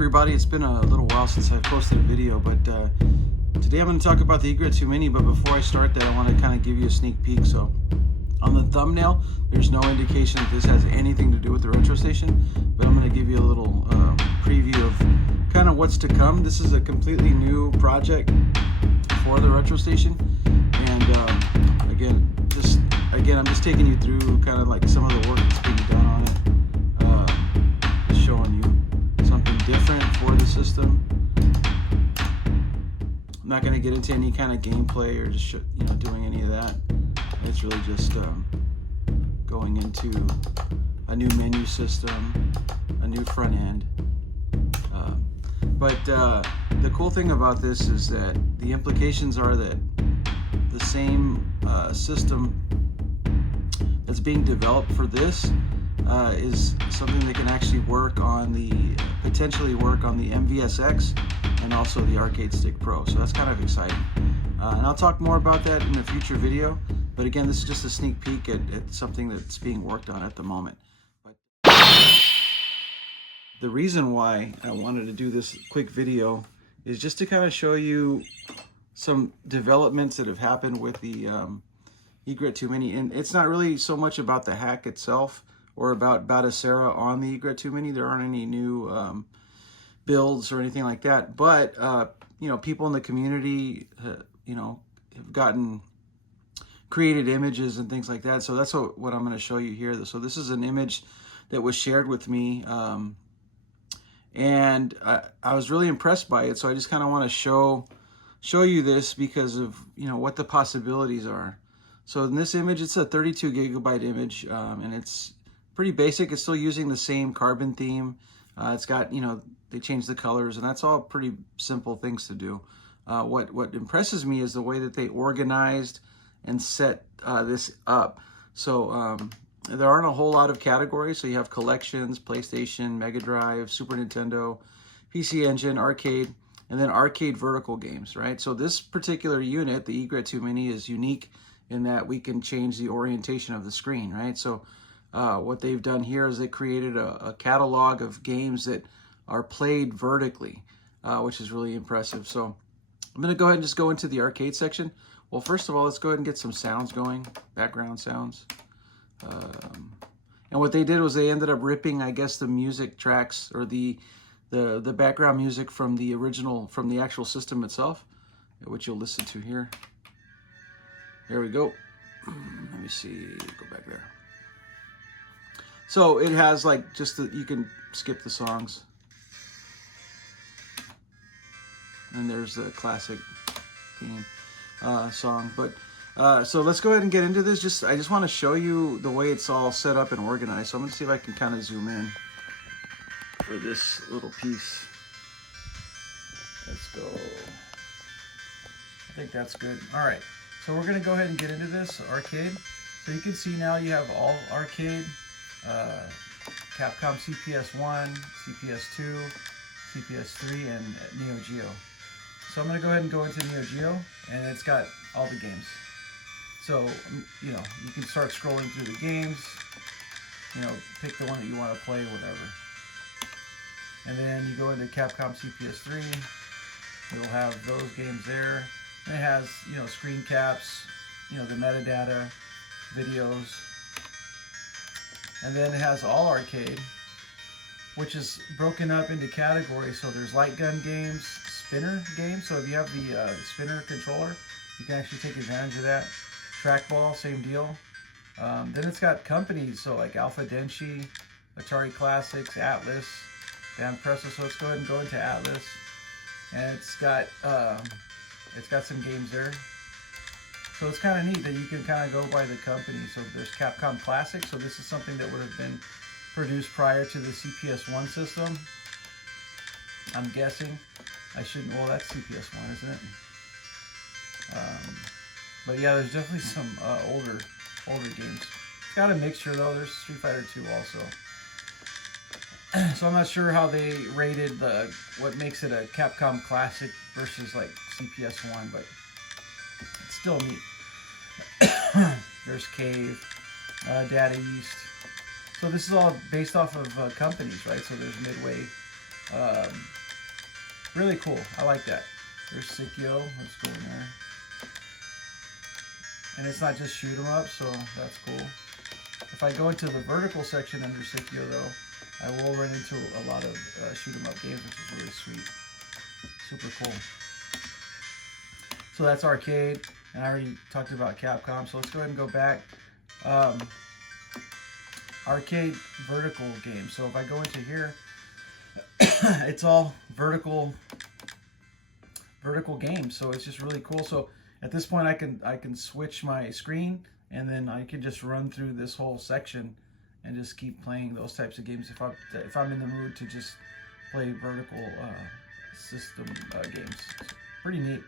everybody, it's been a little while since I've posted a video, but today I'm going to talk about the Egret 2 Mini. But before I start that, I want to kind of give you a sneak peek. So on the thumbnail, there's no indication that this has anything to do with the retro station, but I'm going to give you a little preview of kind of what's to come. This is a completely new project for the retro station, and again, I'm just taking you through kind of like some of the work that's being done on it, just showing you something different for the system. I'm not going to get into any kind of gameplay or just doing any of that. It's really just going into a new menu system, a new front end. But the cool thing about this is that the implications are that the same system that's being developed for this is something that can actually potentially work on the MVSX and also the Arcade Stick Pro. So that's kind of exciting. And I'll talk more about that in a future video. But again, this is just a sneak peek at something that's being worked on at the moment. But the reason why I wanted to do this quick video is just to kind of show you some developments that have happened with the Egret 2 Mini. And it's not really so much about the hack itself or about batocera on the Egret 2 Mini. There aren't any new builds or anything like that. But people in the community, have created images and things like that. So that's what I'm going to show you here. So this is an image that was shared with me, and I was really impressed by it. So I just kind of want to show you this because of what the possibilities are. So in this image, it's a 32 gigabyte image, and it's pretty basic. It's still using the same carbon theme. It's got, they changed the colors, and that's all pretty simple things to do. What impresses me is the way that they organized and set this up. So there aren't a whole lot of categories. So you have collections, PlayStation, Mega Drive, Super Nintendo, PC Engine, arcade, and then arcade vertical games, right? So this particular unit, the Egret 2 Mini, is unique in that we can change the orientation of the screen, right? So what they've done here is they created a catalog of games that are played vertically, which is really impressive. So I'm going to go ahead and just go into the arcade section. Well, first of all, let's go ahead and get some sounds going, background sounds. And what they did was they ended up ripping, I guess, the music tracks or the background music from the original, from the actual system itself, which you'll listen to here. There we go. Let me see, go back there. So it has like you can skip the songs. And there's the classic theme song. But so let's go ahead and get into this. I just want to show you the way it's all set up and organized. So I'm going to see if I can kind of zoom in for this little piece. Let's go. I think that's good. All right. So we're going to go ahead and get into this arcade. So you can see now you have all arcade, Capcom CPS-1, CPS-2, CPS-3, and Neo Geo. So I'm going to go ahead and go into Neo Geo, and it's got all the games. So, you can start scrolling through the games, pick the one that you want to play or whatever. And then you go into Capcom CPS-3, it'll have those games there. And it has, screen caps, the metadata, videos. And then it has all arcade, which is broken up into categories. So there's light gun games, spinner games. So if you have the spinner controller, you can actually take advantage of that. Trackball, same deal. Then it's got companies, so like Alpha Denshi, Atari Classics, Atlas, Dan Presso. So let's go ahead and go into Atlas, and it's got some games there. So it's kind of neat that you can kind of go by the company. So there's Capcom Classic. So this is something that would have been produced prior to the CPS-1 system, I'm guessing. Well, that's CPS-1, isn't it? But yeah, there's definitely some older games. It's got a mixture though. There's Street Fighter 2 also. So I'm not sure how they rated what makes it a Capcom Classic versus like CPS-1, but it's still neat. There's Cave, Data East. So this is all based off of companies, right? So there's Midway Um, really cool. I like that. There's Sikyo. Let's go in there. And it's not just shoot 'em up, so that's cool. If I go into the vertical section under Sikyo, though, I will run into a lot of shoot 'em up games, which is really sweet. Super cool. So that's arcade, and I already talked about Capcom, so let's go ahead and go back. Arcade vertical games. So if I go into here, it's all vertical games, so it's just really cool. So at this point, I can switch my screen, and then I can just run through this whole section and just keep playing those types of games if I'm in the mood to just play vertical system games. So pretty neat.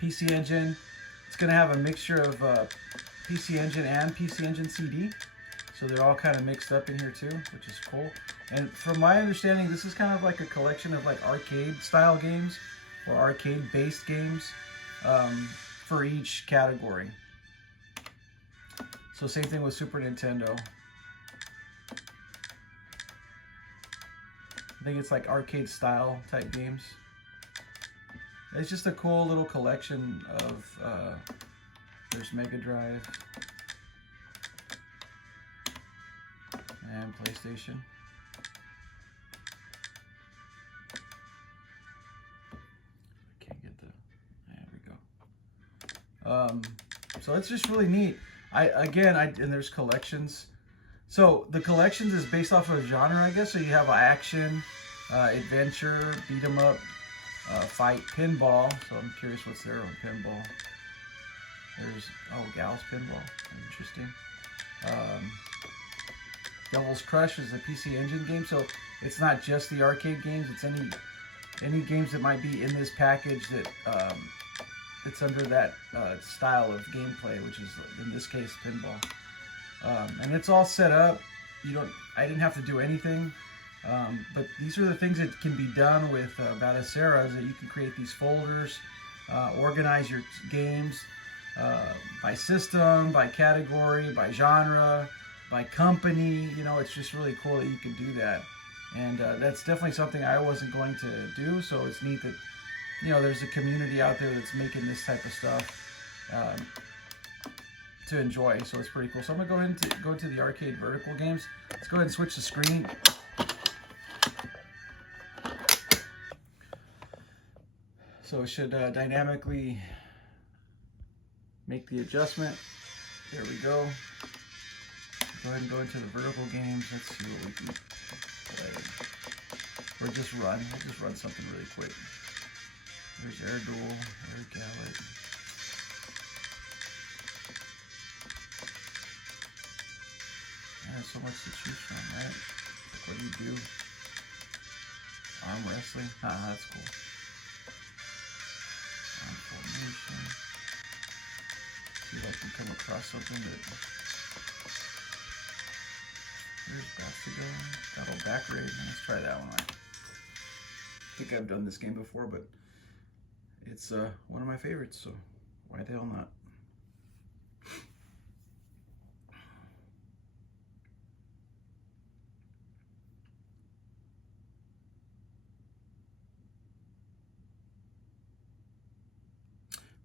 PC Engine. It's gonna have a mixture of PC Engine and PC Engine CD. So they're all kind of mixed up in here too, which is cool. And from my understanding, this is kind of like a collection of like arcade style games or arcade based games for each category. So same thing with Super Nintendo. I think it's like arcade style type games. It's just a cool little collection of, there's Mega Drive and PlayStation. Can't get the, there we go. So it's just really neat. And there's collections. So the collections is based off of genre, I guess. So you have action, adventure, beat 'em up, fight, pinball. So I'm curious what's there on pinball. There's, Gals Pinball. Interesting. Devil's Crush is a PC Engine game. So it's not just the arcade games. It's any games that might be in this package that it's under that style of gameplay, which is in this case pinball. And it's all set up. I didn't have to do anything. But these are the things that can be done with batocera, is that you can create these folders, organize your games by system, by category, by genre, by company. It's just really cool that you can do that. And that's definitely something I wasn't going to do, so it's neat that there's a community out there that's making this type of stuff to enjoy, so it's pretty cool. So I'm gonna go ahead and go into the arcade vertical games. Let's go ahead and switch the screen. So it should dynamically make the adjustment. There we go. Go ahead and go into the vertical games. Let's see what we can play. Or just run. We'll just run something really quick. There's Air Duel, Air Gallet. There's so much to choose from, right? Like, what do you do? Arm wrestling? That's cool. Arm formation. See if I can come across something that... Here's Bastigo. Battle Back Raid. Let's try that one. I think I've done this game before, but it's one of my favorites, so why the hell not?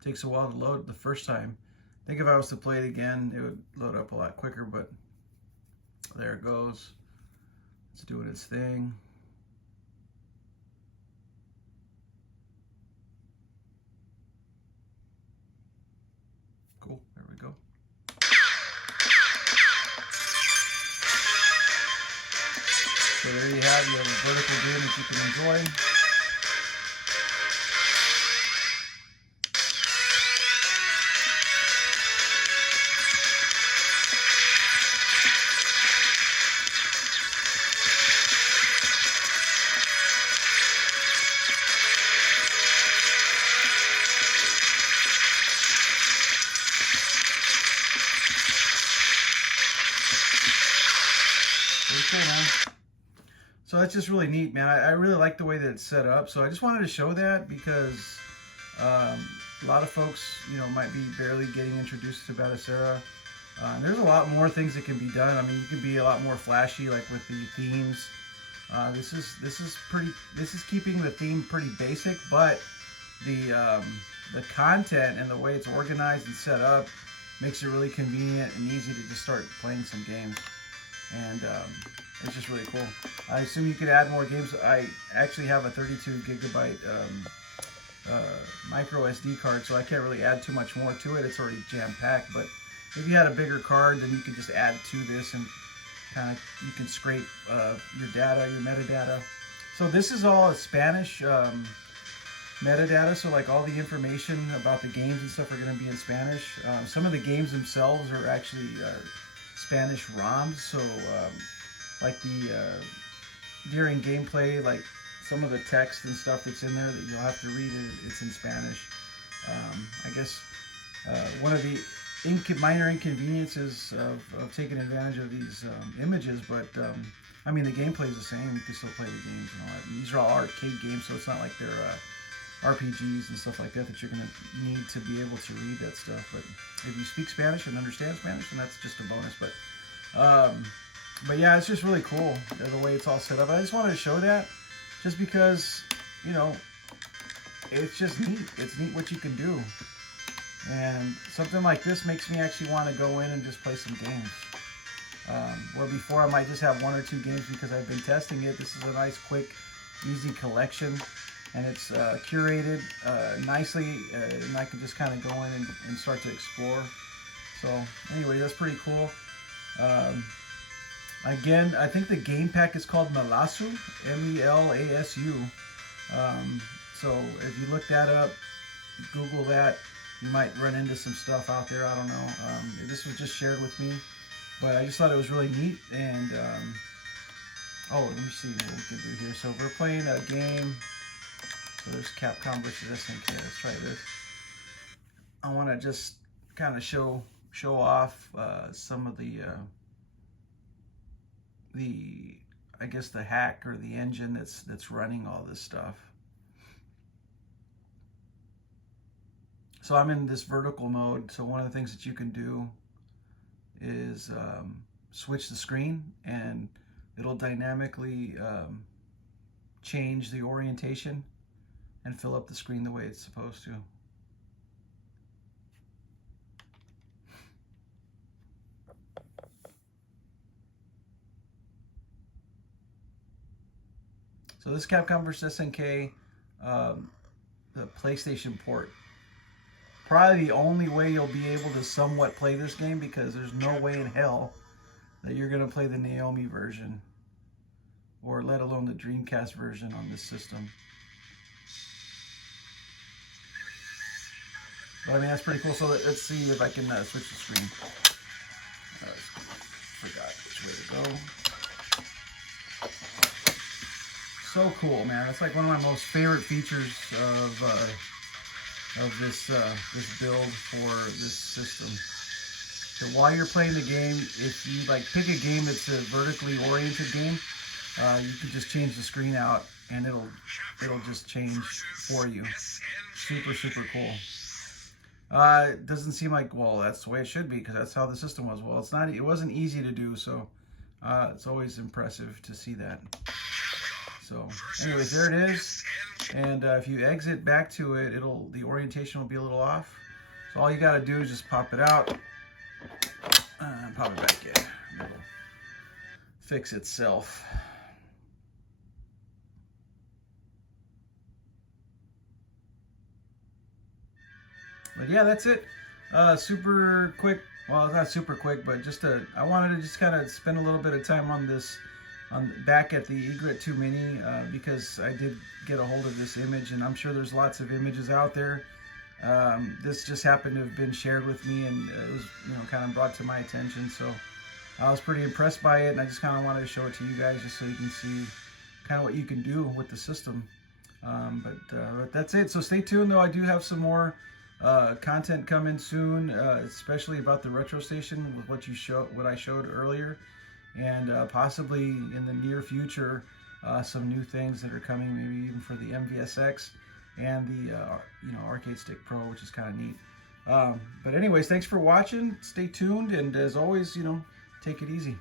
Takes a while to load the first time. I think if I was to play it again, it would load up a lot quicker, but there it goes. It's doing its thing. Cool, there we go. So there you have your vertical game that you can enjoy. Cool, man. So that's just really neat, man. I really like the way that it's set up. So I just wanted to show that because a lot of folks, might be barely getting introduced to batocera. There's a lot more things that can be done. I mean, you can be a lot more flashy, like with the themes. This is keeping the theme pretty basic, but the content and the way it's organized and set up makes it really convenient and easy to just start playing some games. And it's just really cool. I assume you could add more games. I actually have a 32 gigabyte micro SD card, so I can't really add too much more to it. It's already jam-packed, but if you had a bigger card, then you could just add to this and kind of, you can scrape your data, your metadata. So this is all Spanish metadata, so like all the information about the games and stuff are going to be in Spanish. Some of the games themselves are actually Spanish ROMs, so like during gameplay, like some of the text and stuff that's in there that you'll have to read, it's in Spanish. I guess one of the minor inconveniences of taking advantage of these images, but I mean, the gameplay is the same. You can still play the games and all that. And these are all arcade games, so it's not like they're RPGs and stuff like that you're going to need to be able to read that stuff. But if you speak Spanish and understand Spanish, then that's just a bonus. But yeah, it's just really cool the way it's all set up. I just wanted to show that, just because, you know, it's just neat. It's neat what you can do. And something like this makes me actually want to go in and just play some games. Where before I might just have one or two games because I've been testing it. This is a nice, quick, easy collection. And it's curated nicely, and I can just kind of go in and start to explore. So anyway, that's pretty cool. Again, I think the game pack is called Melasu, M-E-L-A-S-U. So if you look that up, Google that, you might run into some stuff out there. I don't know. This was just shared with me, but I just thought it was really neat. And oh, let me see what we can do here. So we're playing a game. So there's Capcom versus SNK. Let's try this. I want to just kind of show off some of the I guess the hack or the engine that's running all this stuff. So I'm in this vertical mode. So one of the things that you can do is switch the screen, and it'll dynamically change the orientation and fill up the screen the way it's supposed to. So this Capcom vs. SNK, the PlayStation port. Probably the only way you'll be able to somewhat play this game, because there's no way in hell that you're going to play the Naomi version, or let alone the Dreamcast version on this system. But I mean, that's pretty cool. So let's see if I can switch the screen. Forgot which way to go. So cool, man. That's like one of my most favorite features of this build for this system. So while you're playing the game, if you like pick a game that's a vertically oriented game, you can just change the screen out and it'll just change for you. Super, super cool. It doesn't seem like, well, that's the way it should be, because that's how the system was. Well, it's not. It wasn't easy to do, so it's always impressive to see that. So, anyways, there it is. And if you exit back to it, the orientation will be a little off. So all you got to do is just pop it out, pop it back in. It'll fix itself. But yeah, that's it. Super quick. Well, it's not super quick, but just I wanted to just kind of spend a little bit of time on this, back at the Egret 2 Mini, because I did get a hold of this image, and I'm sure there's lots of images out there. This just happened to have been shared with me, and it was, you know, kind of brought to my attention. So I was pretty impressed by it, and I just kind of wanted to show it to you guys, just so you can see kind of what you can do with the system. But that's it. So stay tuned, though. I do have some more content coming soon, especially about the retro station with what I showed earlier, and possibly in the near future some new things that are coming, maybe even for the MVSX and the Arcade Stick Pro, which is kind of neat. But anyways, thanks for watching. Stay tuned, and as always, take it easy.